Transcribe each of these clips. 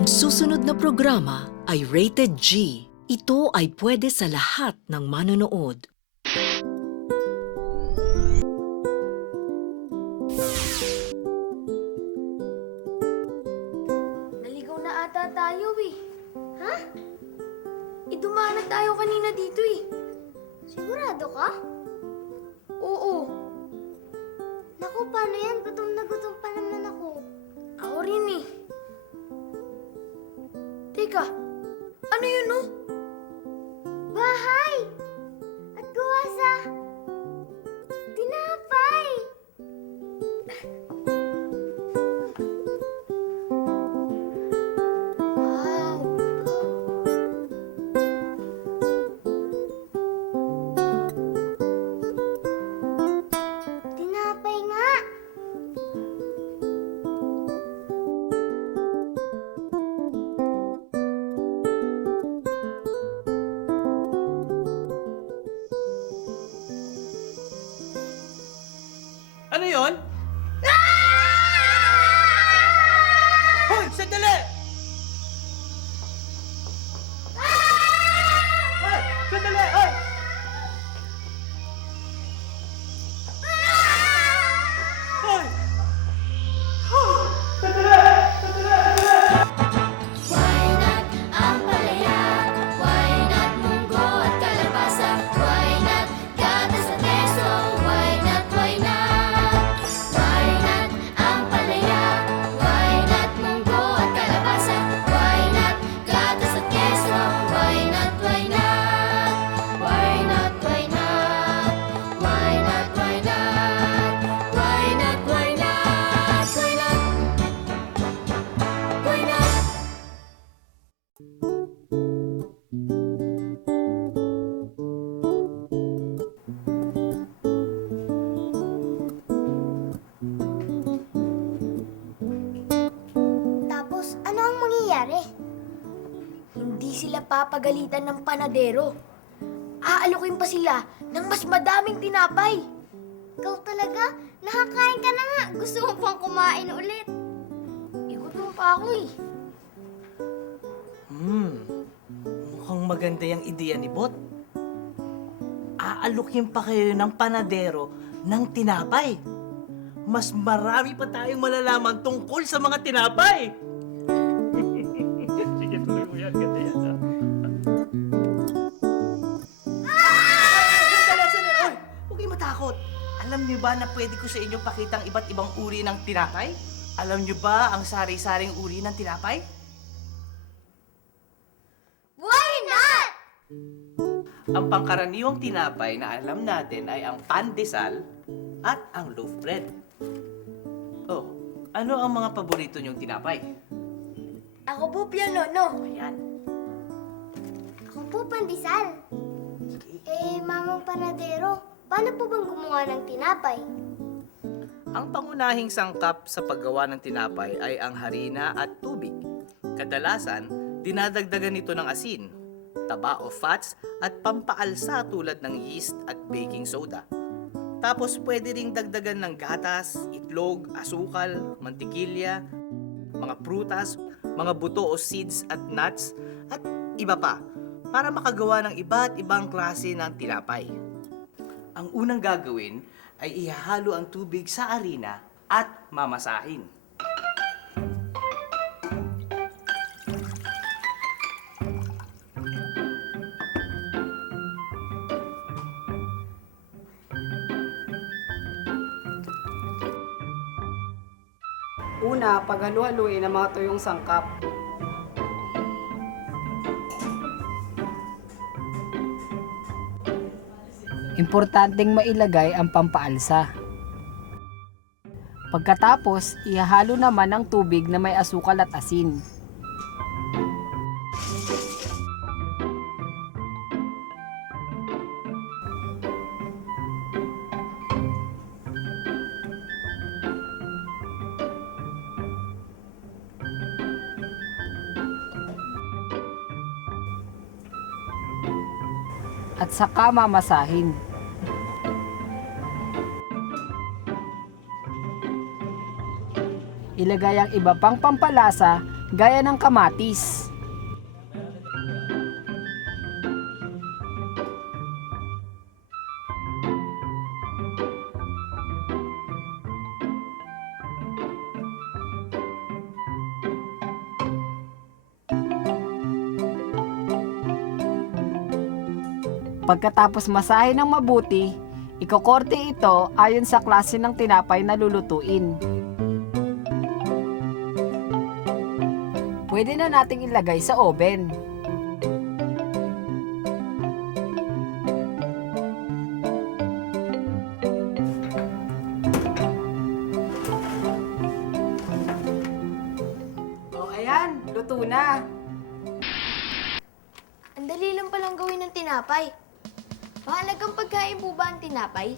Ang susunod na programa ay rated G. Ito ay pwede sa lahat ng manonood. Naligaw na ata tayo eh. Ha? Dumaan na tayo kanina dito eh. Sigurado ka? Oo, Naku, paano yan? Gutom na gutom pa naman ako. ako rin eh. Teka, ano yun no? Bahay! At gawa sa... tinapay! Wow! Tinapay nga! Ano yun? Hoy! Sandali! Hoy! Sandali! Hoy! Hoy! Why not ampalaya? Why not munggo at kalabasa? Why not gatas at keso? Why not, why not? Why not ampalaya? Why not munggo at kalabasa? Why not gatas at keso? Why not, why not? Why not, why not? Why not, why not? Why not, why not? Why not? Why not? Tapos, ano ang mangyayari? Hindi sila papagalitan ng panadero. Aalukin pa sila ng mas madaming tinapay. Ikaw talaga? Nakakain ka na nga. Gusto mo pang kumain ulit. Igutom pa ako eh. Mukhang maganda yung ideya ni Bot. Aalukin pa kayo ng panadero ng tinapay. Mas marami pa tayong malalaman tungkol sa mga tinapay. Sige, tuloy mo yan. Ganda yan. Sandali! Oy! Huwag kayong matakot. Alam niyo ba na pwede ko sa inyo pakitang iba't ibang uri ng tinapay? Alam niyo ba ang sari-saring uri ng tinapay? Why not? Ang pangkaraniwang tinapay na alam natin ay ang pandesal at ang loaf bread. Oh, ano ang mga paborito niyong tinapay? Ako po piano, no? Ayan. Ako po, pandesal. Mamang panadero, paano po bang gumawa ng tinapay? Ang pangunahing sangkap sa paggawa ng tinapay ay ang harina at tubig. Kadalasan, dinadagdagan nito ng asin, taba o fats at pampaalsa tulad ng yeast at baking soda. Tapos pwede ring dagdagan ng gatas, itlog, asukal, mantikilya, mga prutas, mga buto o seeds at nuts, at iba pa para makagawa ng iba't ibang klase ng tinapay. Ang unang gagawin ay ihahalo ang tubig sa harina at mamasahin. Una, paghalu-haluin ang mga tuyong sangkap. Importanteng mailagay ang pampaalsa. Pagkatapos, ihahalo naman ang tubig na may asukal at asin. At saka mamasahin. Ilagay ang iba pang pampalasa gaya ng kamatis. Pagkatapos masahe ng mabuti, ikokorte ito ayon sa klase ng tinapay na lulutuin. Pwede na nating ilagay sa oven. O ayan, luto na. Ang dali lang palang gawin ng tinapay. Mahalagang pagkain po ba ang tinapay?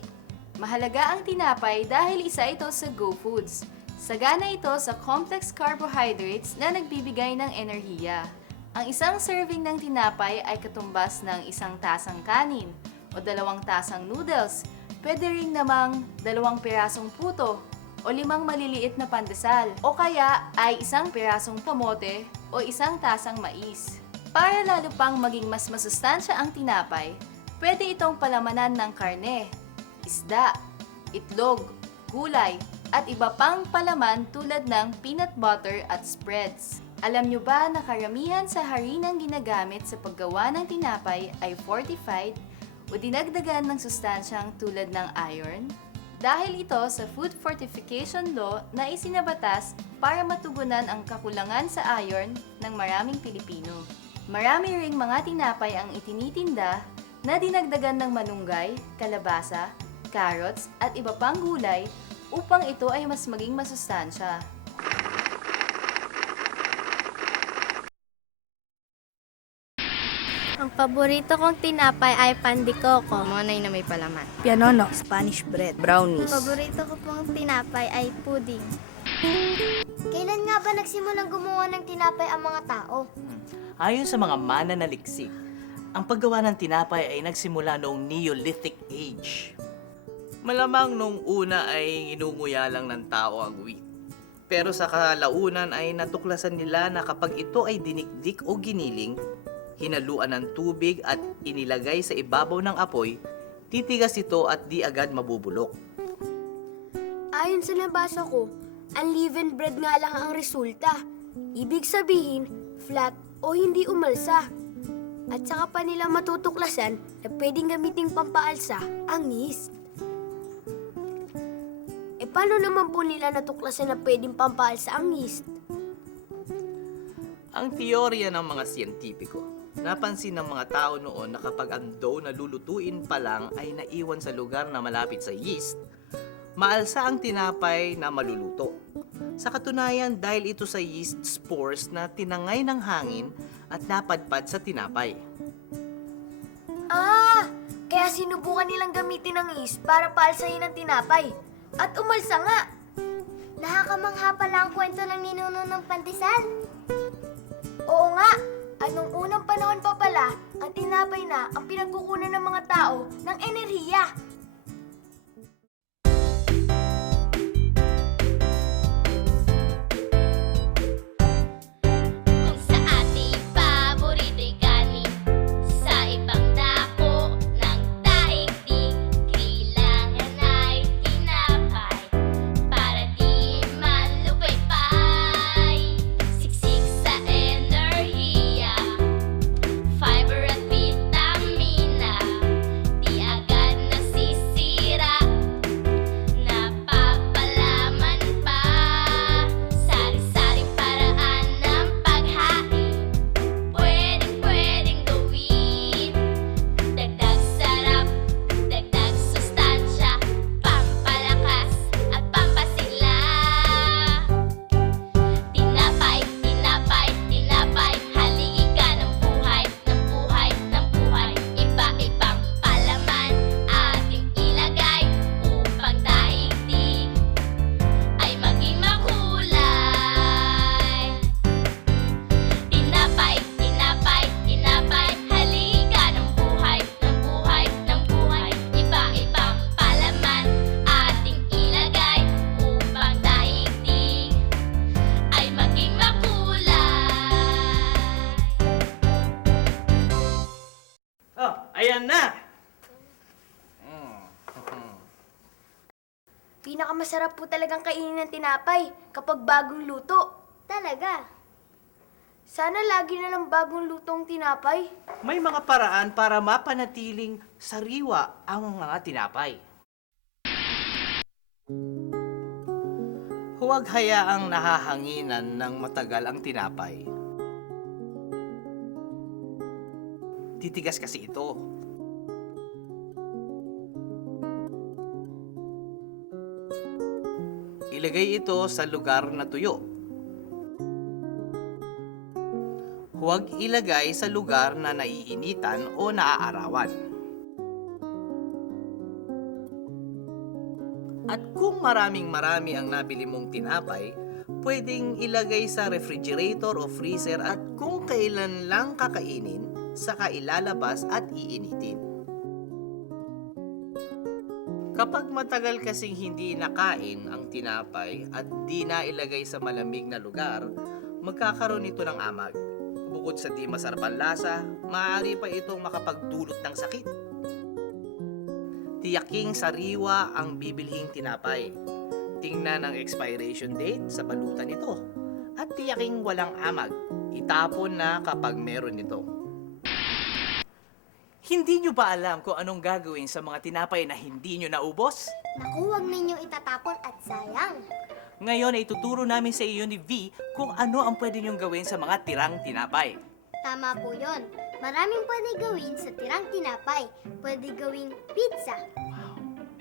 Mahalaga ang tinapay dahil isa ito sa Go Foods. Sagana ito sa complex carbohydrates na nagbibigay ng enerhiya. Ang isang serving ng tinapay ay katumbas ng 1 tasang kanin o 2 tasang noodles. Pwede rin namang 2 pirasong puto o 5 maliliit na pandesal o kaya ay 1 pirasong kamote o 1 tasang mais. Para lalo pang maging mas masustansya ang tinapay, pwede itong palamanan ng karne, isda, itlog, gulay, at iba pang palaman tulad ng peanut butter at spreads. Alam nyo ba na karamihan sa harinang ginagamit sa paggawa ng tinapay ay fortified o dinagdagan ng sustansyang tulad ng iron? Dahil ito sa Food Fortification Law na isinabatas para matugunan ang kakulangan sa iron ng maraming Pilipino. Marami ring mga tinapay ang itinitinda na dinagdagan ng malunggay, kalabasa, carrots at iba pang gulay upang ito ay mas maging masustansya. Ang paborito kong tinapay ay pandikoko. Monay na may palaman. Pianono, Spanish bread, brownies. Paborito ko pong tinapay ay pudding. Kailan nga ba nagsimulang gumawa ng tinapay ang mga tao? Ayon sa mga mananaliksik, ang paggawa ng tinapay ay nagsimula noong Neolithic Age. Malamang nung una ay inunguya lang ng tao ang wheat. Pero sa kalaunan ay natuklasan nila na kapag ito ay dinikdik o giniling, hinaluan ng tubig at inilagay sa ibabaw ng apoy, titigas ito at di agad mabubulok. Ayon sa nabasa ko, unleavened bread nga lang ang resulta. Ibig sabihin, flat o hindi umalsa. At saka pa nila matutuklasan na pwedeng gamiting pampaalsa ang yeast. E paano naman po nila natuklasan na pwedeng pampaalsa ang yeast? Ang teorya ng mga siyentipiko, napansin ng mga tao noon na kapag ang dough na lulutuin pa lang ay naiwan sa lugar na malapit sa yeast, maalsa ang tinapay na maluluto. Sa katunayan, dahil ito sa yeast spores na tinangay ng hangin at napadpad sa tinapay. Ah! Kaya sinubukan nilang gamitin ang yeast para paalsahin ang tinapay. At umalsa nga! Nakakamangha pala ang kwento ng ninuno ng pandesal. Oo nga! At nung unang panahon pa pala, ang tinapay na ang pinagkukunan ng mga tao ng enerhiya. Kung sa ating paborito'y kanin, sa ibang dako ng daigdig, kailangan ay tinapay para di malupay-pay. Siksik sa enerhiya, fiber at vitamina, di agad nasisira. Ayan na! Pinakamasarap po talagang kainin ng tinapay kapag bagong luto. Talaga. Sana lagi na lang bagong lutong tinapay. May mga paraan para mapanatiling sariwa ang mga tinapay. Huwag hayaang nahahanginan ng matagal ang tinapay. Titigas kasi ito. Ilagay ito sa lugar na tuyo. Huwag ilagay sa lugar na naiinitan o naaarawan. At kung maraming-marami ang nabili mong tinapay, pwedeng ilagay sa refrigerator o freezer at kung kailan lang kakainin, saka ilalabas at iinitin. Kapag matagal kasing hindi nakain ang tinapay at di na ilagay sa malamig na lugar, magkakaroon ito ng amag. Bukod sa di masarap ang lasa, maaari pa itong makapagdulot ng sakit. Tiyaking sariwa ang bibilhing tinapay. Tingnan ang expiration date sa balutan nito. At tiyaking walang amag. Itapon na kapag meron nito. Hindi nyo ba alam kung anong gagawin sa mga tinapay na hindi nyo naubos? Naku, huwag ninyong itatapon at sayang. Ngayon ay tuturo namin sa iyo ni V kung ano ang pwede nyong gawin sa mga tirang tinapay. Tama po yun. Maraming pwede gawin sa tirang tinapay. Pwede gawing pizza,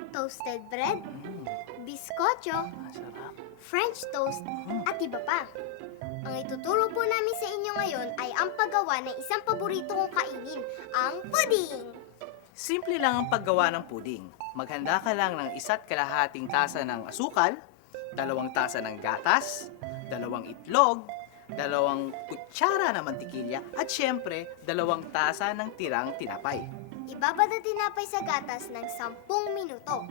toasted bread, biskotyo, Masarap. French toast, at iba pa. Ang ituturo po namin sa inyo ngayon ay ang paggawa ng isang paborito kong kainin, ang pudding. Simple lang ang paggawa ng puding. Maghanda ka lang ng 1.5 tasa ng asukal, 2 tasa ng gatas, 2 itlog, 2 kutsara ng mantikilya, at syempre, 2 tasa ng tirang tinapay. Ibabad ang tinapay sa gatas ng 10 minuto.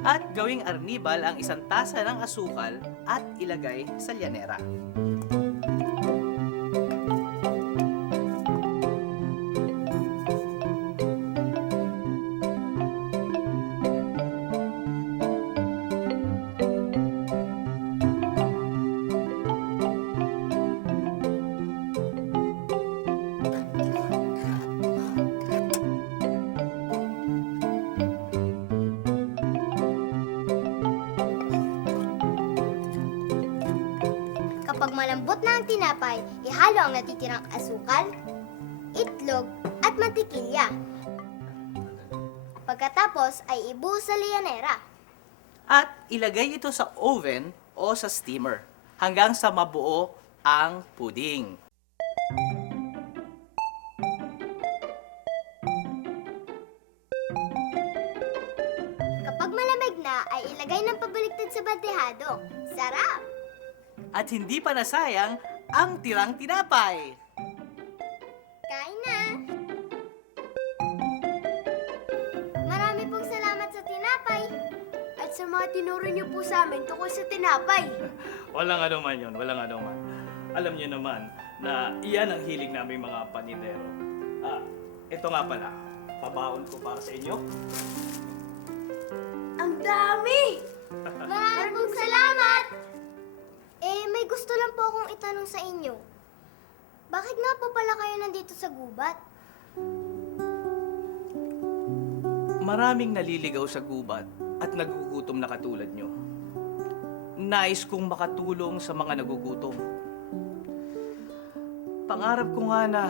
At gawing arnibal ang 1 tasa ng asukal at ilagay sa lyanera. Kapag malambot na ang tinapay, ihalo ang natitirang asukal, itlog, at mantikilya. Pagkatapos ay ibuhos sa liyanera. At ilagay ito sa oven o sa steamer hanggang sa mabuo ang puding. Kapag malamig na, ay ilagay ng pabaliktad sa bandehado. Sarap! At hindi pa nasayang ang tirang tinapay. Kain na! Marami pong salamat sa tinapay. At sa mga tinuro niyo po sa amin tungkol sa tinapay. Walang anuman yun, walang anuman. Alam niyo naman na iyan ang hilig namin mga panidero. Ito nga pala, pabaon ko para sa inyo. Ang dami! Maraming pong salamat! May gusto lang po akong itanong sa inyo. Bakit nga po pala kayo nandito sa gubat? Maraming naliligaw sa gubat at nagugutom na katulad nyo. Nais kong makatulong sa mga nagugutom. Pangarap ko nga na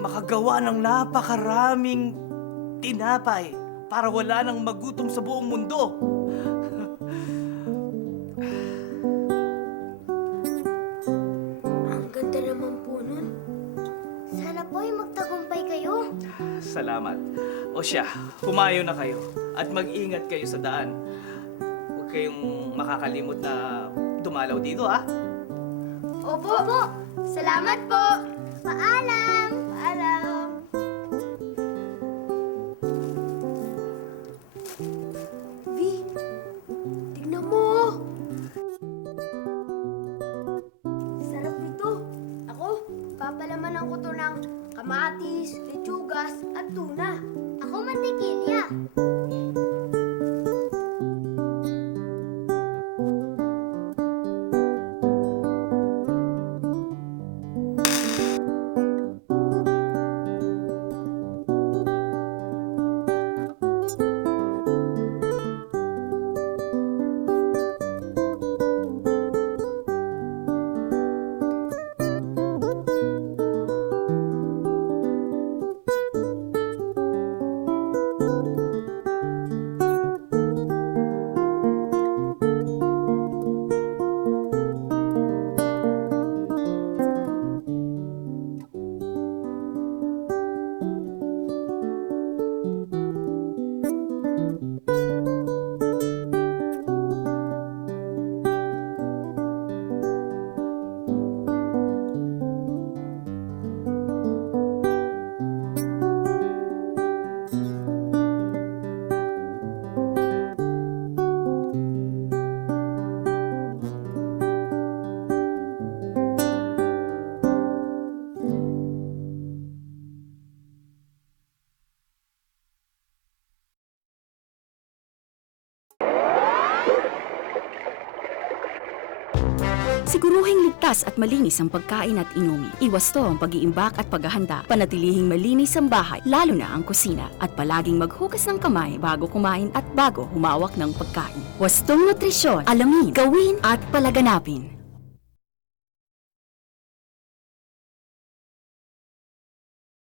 makagawa ng napakaraming tinapay para wala nang magutom sa buong mundo. Ang ganda naman po nun. Sana po ay magtagumpay kayo. Salamat. O siya, humayo na kayo at mag-ingat kayo sa daan. Huwag kayong makakalimot na dumalaw dito, ha? Opo! Salamat po! Paalam! Paalam! naman ang kuto ng kamatis, lechugas, at tuna. Ako mantikilya. Siguruhing ligtas at malinis ang pagkain at inumin. Iwasto ang pag-iimbak at paghahanda. Panatilihing malinis ang bahay, lalo na ang kusina. At palaging maghugas ng kamay bago kumain at bago humawak ng pagkain. Wastong nutrisyon, alamin, gawin at palaganapin.